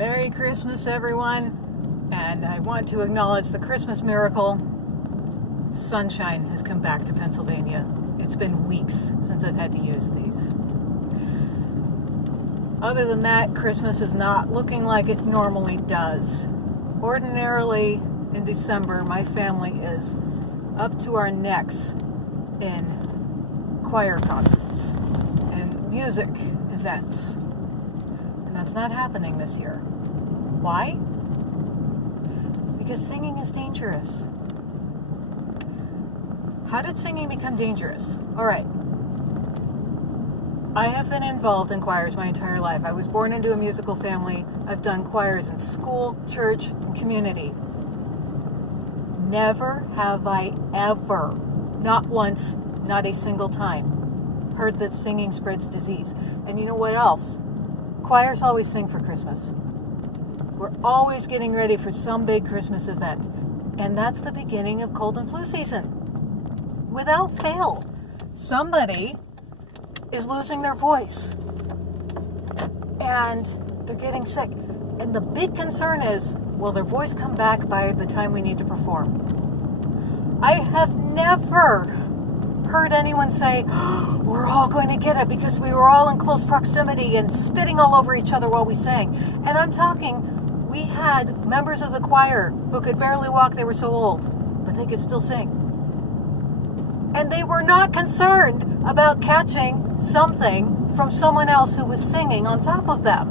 Merry Christmas, everyone, and I want to acknowledge the Christmas miracle. Sunshine has come back to Pennsylvania. It's been weeks since I've had to use these. Other than that, Christmas is not looking like it normally does. Ordinarily, in December, my family is up to our necks in choir concerts and music events. And that's not happening this year. Why? Because singing is dangerous. How did singing become dangerous? All right. I have been involved in choirs my entire life. I was born into a musical family. I've done choirs in school, church, and community. Never have I ever, not once, not a single time, heard that singing spreads disease. And you know what else? Choirs always sing for Christmas. We're always getting ready for some big Christmas event. And that's the beginning of cold and flu season. Without fail, somebody is losing their voice. And they're getting sick. And the big concern is, will their voice come back by the time we need to perform? I have never heard anyone say, oh, we're all going to get it because we were all in close proximity and spitting all over each other while we sang. And I'm talking, we had members of the choir who could barely walk, they were so old, but they could still sing. And they were not concerned about catching something from someone else who was singing on top of them.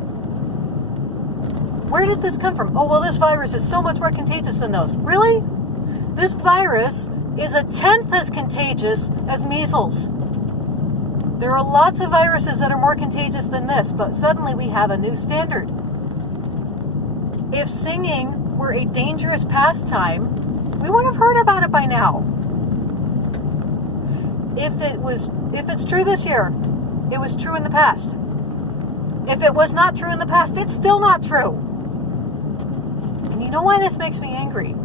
Where did this come from? Oh, well, this virus is so much more contagious than those. Really? This virus is 1/10 as contagious as measles. There are lots of viruses that are more contagious than this, but suddenly we have a new standard. If singing were a dangerous pastime, we would have heard about it by now. If it's true this year, it was true in the past. If it was not true in the past, it's still not true. And you know why this makes me angry?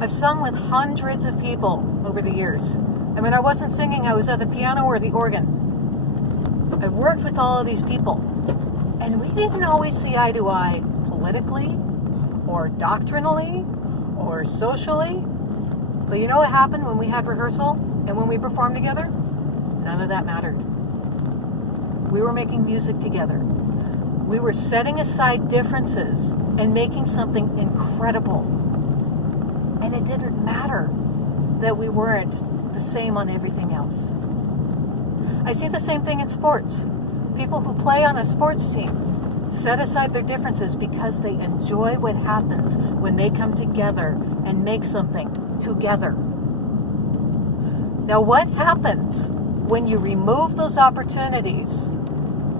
I've sung with hundreds of people over the years. And when I wasn't singing, I was at the piano or the organ. I've worked with all of these people. And we didn't always see eye to eye politically, or doctrinally, or socially. But you know what happened when we had rehearsal and when we performed together? None of that mattered. We were making music together. We were setting aside differences and making something incredible. And it didn't matter that we weren't the same on everything else. I see the same thing in sports. People who play on a sports team set aside their differences because they enjoy what happens when they come together and make something together. Now, what happens when you remove those opportunities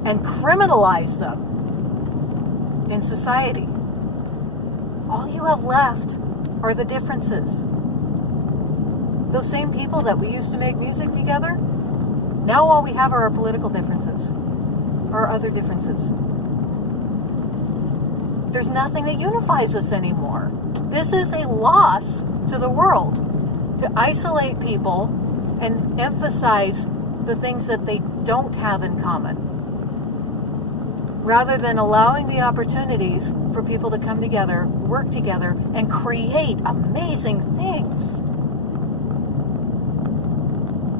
and criminalize them in society? All you have left are the differences. Those same people that we used to make music together, now all we have are our political differences, our other differences. There's nothing that unifies us anymore. This is a loss to the world, to isolate people and emphasize the things that they don't have in common, rather than allowing the opportunities for people to come together, work together, and create amazing things.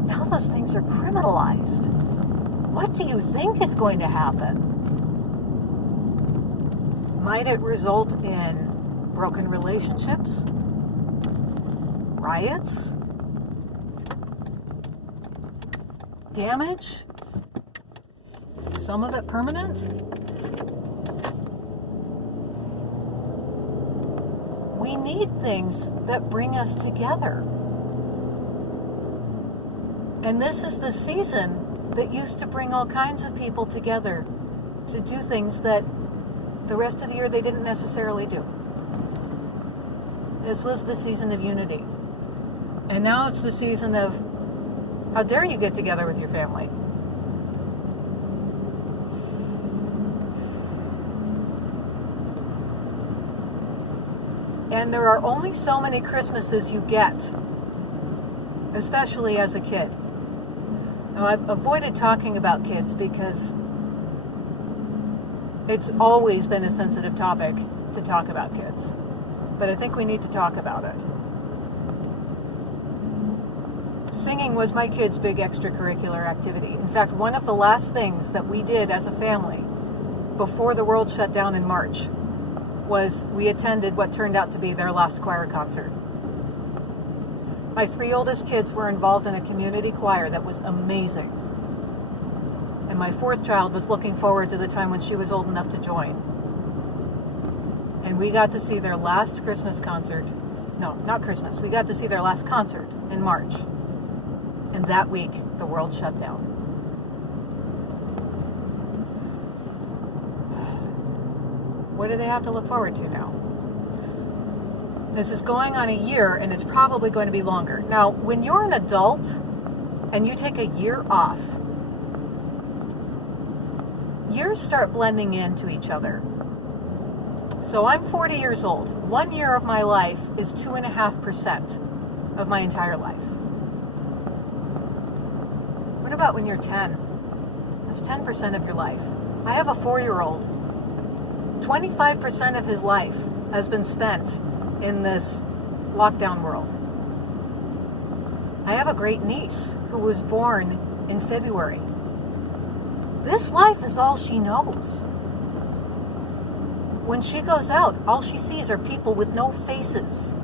Now those things are criminalized. What do you think is going to happen? Might it result in broken relationships? Riots? Damage? Some of it permanent? We need things that bring us together. And this is the season that used to bring all kinds of people together to do things that the rest of the year they didn't necessarily do. This was the season of unity. And now it's the season of, how dare you get together with your family? And there are only so many Christmases you get, especially as a kid. Now, I've avoided talking about kids because It's always been a sensitive topic to talk about kids, but I think we need to talk about it. Singing was my kids' big extracurricular activity. In fact, one of the last things that we did as a family before the world shut down in March was we attended what turned out to be their last choir concert. My 3 oldest kids were involved in a community choir that was amazing. And my 4th child was looking forward to the time when she was old enough to join. And we got to see their last Christmas concert. No, not Christmas. We got to see their last concert in March. And that week, the world shut down. What do they have to look forward to now? This is going on a year, and it's probably going to be longer. Now, when you're an adult and you take a year off, years start blending into each other. So I'm 40 years old. 1 year of my life is 2.5% of my entire life. What about when you're 10? That's 10% of your life. I have a 4-year-old. 25% of his life has been spent in this lockdown world. I have a great niece who was born in February. This life is all she knows. When she goes out, all she sees are people with no faces.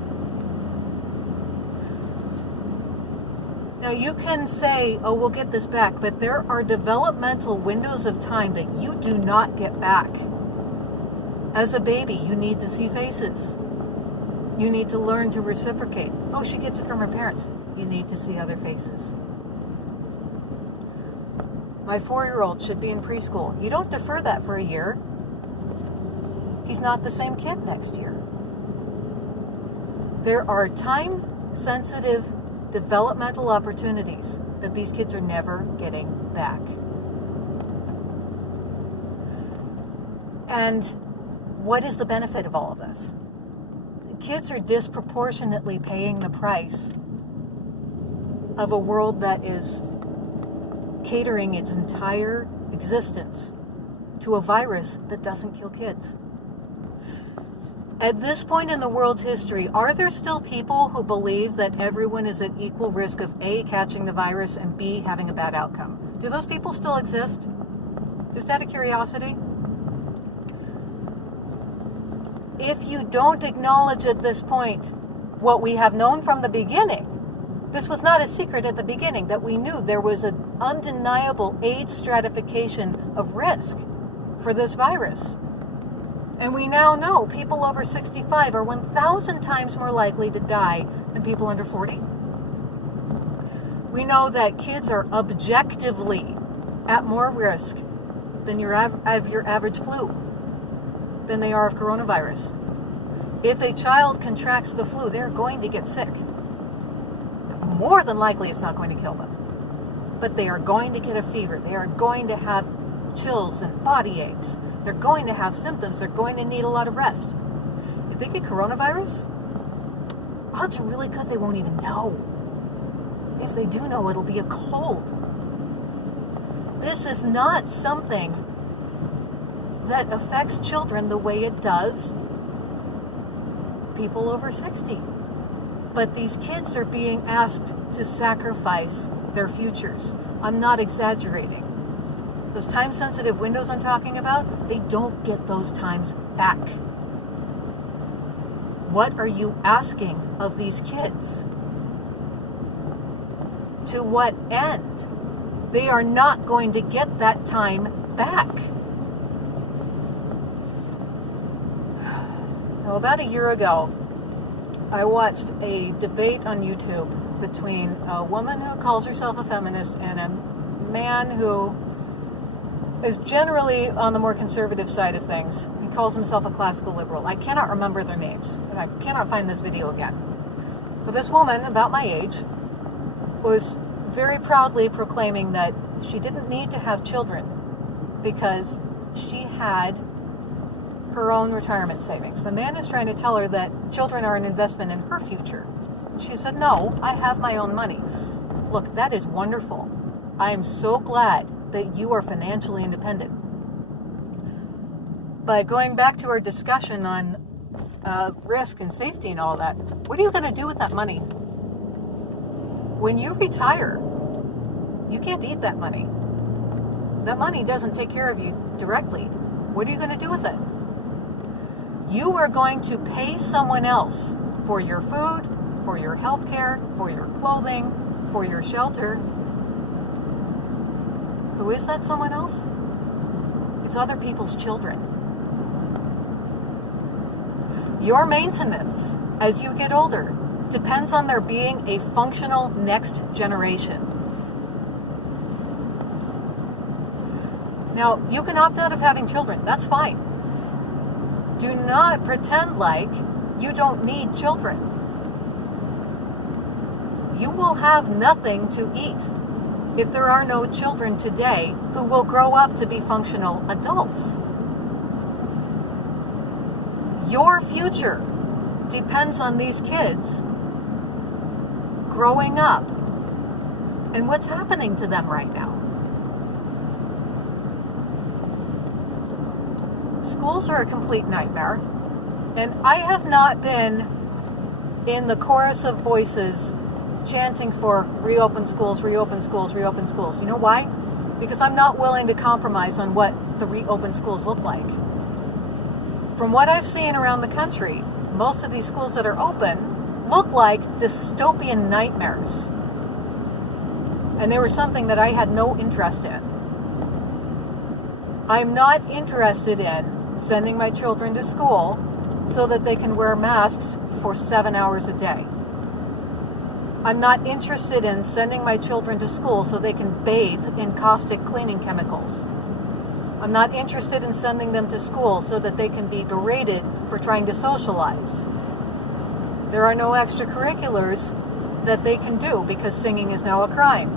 Now you can say, oh, we'll get this back, but there are developmental windows of time that you do not get back. As a baby, you need to see faces. You need to learn to reciprocate. Oh, she gets it from her parents. You need to see other faces. My 4-year-old should be in preschool. You don't defer that for a year. He's not the same kid next year. There are time-sensitive developmental opportunities that these kids are never getting back. And what is the benefit of all of this? Kids are disproportionately paying the price of a world that is catering its entire existence to a virus that doesn't kill kids. At this point in the world's history, are there still people who believe that everyone is at equal risk of A, catching the virus, and B, having a bad outcome? Do those people still exist? Just out of curiosity? If you don't acknowledge at this point what we have known from the beginning, this was not a secret at the beginning, that we knew there was an undeniable age stratification of risk for this virus. And we now know people over 65 are 1,000 times more likely to die than people under 40. We know that kids are objectively at more risk than your average flu, than they are of coronavirus. If a child contracts the flu, they're going to get sick. More than likely, it's not going to kill them. But they are going to get a fever. They are going to have chills and body aches. They're going to have symptoms. They're going to need a lot of rest. If they get coronavirus, odds are really good they won't even know. If they do know, it'll be a cold. This is not something that affects children the way it does people over 60. But these kids are being asked to sacrifice their futures. I'm not exaggerating. Those time-sensitive windows I'm talking about, they don't get those times back. What are you asking of these kids? To what end? They are not going to get that time back. Now, about a year ago, I watched a debate on YouTube between a woman who calls herself a feminist and a man who is generally on the more conservative side of things. He calls himself a classical liberal. I cannot remember their names, and I cannot find this video again. But this woman, about my age, was very proudly proclaiming that she didn't need to have children because she had her own retirement savings. The man is trying to tell her that children are an investment in her future. She said, no, I have my own money. Look, that is wonderful. I am so glad that you are financially independent. But going back to our discussion on risk and safety and all that, what are you going to do with that money? When you retire, you can't eat that money. That money doesn't take care of you directly. What are you going to do with it? You are going to pay someone else for your food, for your health care, for your clothing, for your shelter. Who is that someone else? It's other people's children. Your maintenance as you get older depends on there being a functional next generation. Now, you can opt out of having children. That's fine. Do not pretend like you don't need children. You will have nothing to eat if there are no children today who will grow up to be functional adults. Your future depends on these kids growing up and what's happening to them right now. Schools are a complete nightmare, and I have not been in the chorus of voices chanting for reopen schools, reopen schools, reopen schools. You know why? Because I'm not willing to compromise on what the reopen schools look like. From what I've seen around the country, most of these schools that are open look like dystopian nightmares. And they were something that I had no interest in. I'm not interested in sending my children to school so that they can wear masks for 7 hours a day. I'm not interested in sending my children to school so they can bathe in caustic cleaning chemicals. I'm not interested in sending them to school so that they can be berated for trying to socialize. There are no extracurriculars that they can do because singing is now a crime.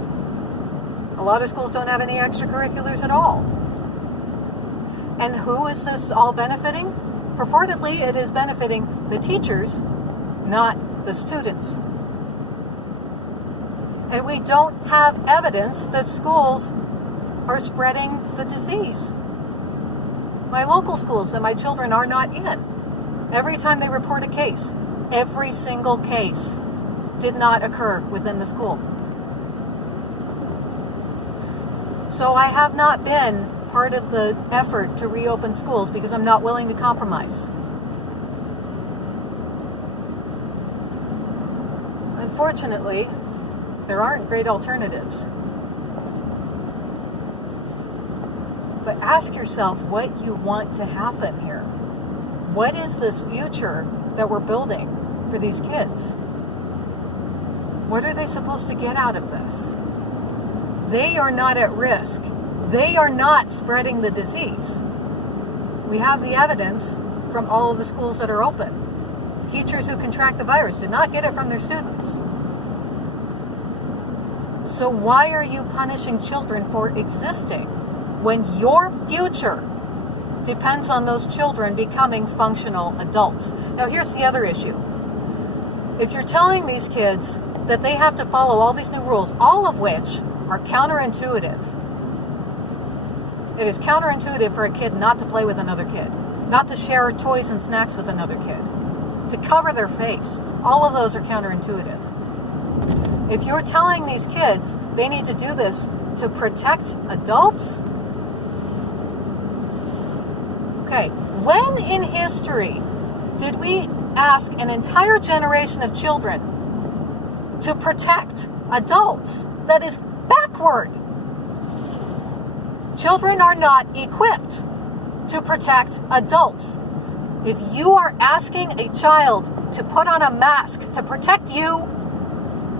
A lot of schools don't have any extracurriculars at all. And who is this all benefiting? Purportedly, it is benefiting the teachers, not the students. And we don't have evidence that schools are spreading the disease. My local schools that my children are not in, every time they report a case, every single case did not occur within the school. So I have not been part of the effort to reopen schools because I'm not willing to compromise. Unfortunately, there aren't great alternatives. But ask yourself what you want to happen here. What is this future that we're building for these kids? What are they supposed to get out of this? They are not at risk. They are not spreading the disease. We have the evidence from all of the schools that are open. Teachers who contract the virus did not get it from their students. So why are you punishing children for existing when your future depends on those children becoming functional adults? Now here's the other issue. If you're telling these kids that they have to follow all these new rules, all of which are counterintuitive, it is counterintuitive for a kid not to play with another kid, not to share toys and snacks with another kid, to cover their face. All of those are counterintuitive. If you're telling these kids they need to do this to protect adults, okay, when in history did we ask an entire generation of children to protect adults? That is backward. Children are not equipped to protect adults. If you are asking a child to put on a mask to protect you,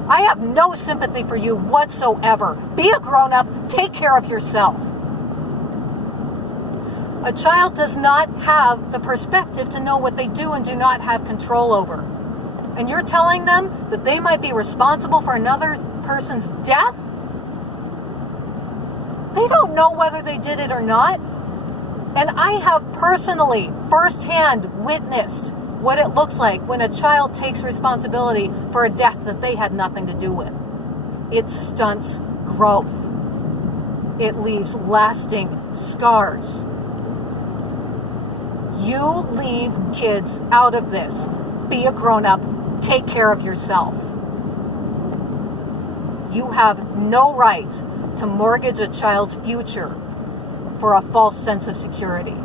I have no sympathy for you whatsoever. Be a grown-up, take care of yourself. A child does not have the perspective to know what they do and do not have control over. And you're telling them that they might be responsible for another person's death? They don't know whether they did it or not. And I have personally, firsthand, witnessed what it looks like when a child takes responsibility for a death that they had nothing to do with. It stunts growth. It leaves lasting scars. You leave kids out of this. Be a grown-up. Take care of yourself. You have no right to mortgage a child's future for a false sense of security.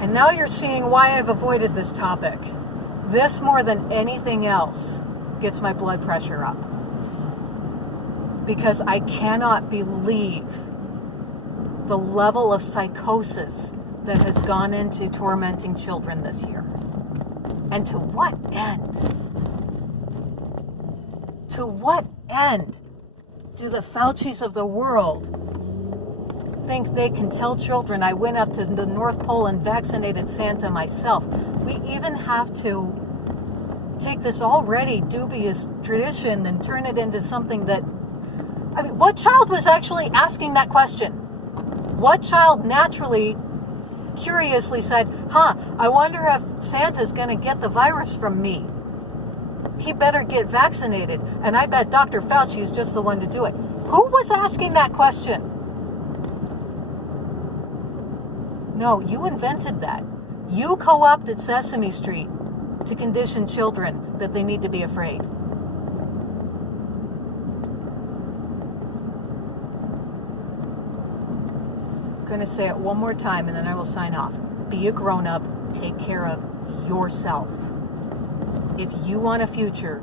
And now you're seeing why I've avoided this topic. This, more than anything else, gets my blood pressure up. Because I cannot believe the level of psychosis that has gone into tormenting children this year. And to what end? To what end do the Faucis of the world think they can tell children? I went up to the North Pole and vaccinated Santa myself. We even have to take this already dubious tradition and turn it into something that... I mean, what child was actually asking that question? What child naturally, curiously said, I wonder if Santa's going to get the virus from me? He better get vaccinated. And I bet Dr. Fauci is just the one to do it. Who was asking that question? No, you invented that. You co-opted Sesame Street to condition children that they need to be afraid. I'm going to say it one more time and then I will sign off. Be a grown-up. Take care of yourself. If you want a future,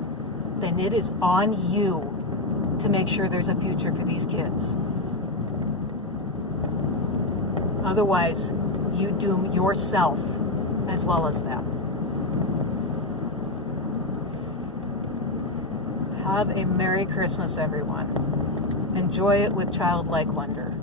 then it is on you to make sure there's a future for these kids. Otherwise, you doom yourself as well as them. Have a Merry Christmas, everyone. Enjoy it with childlike wonder.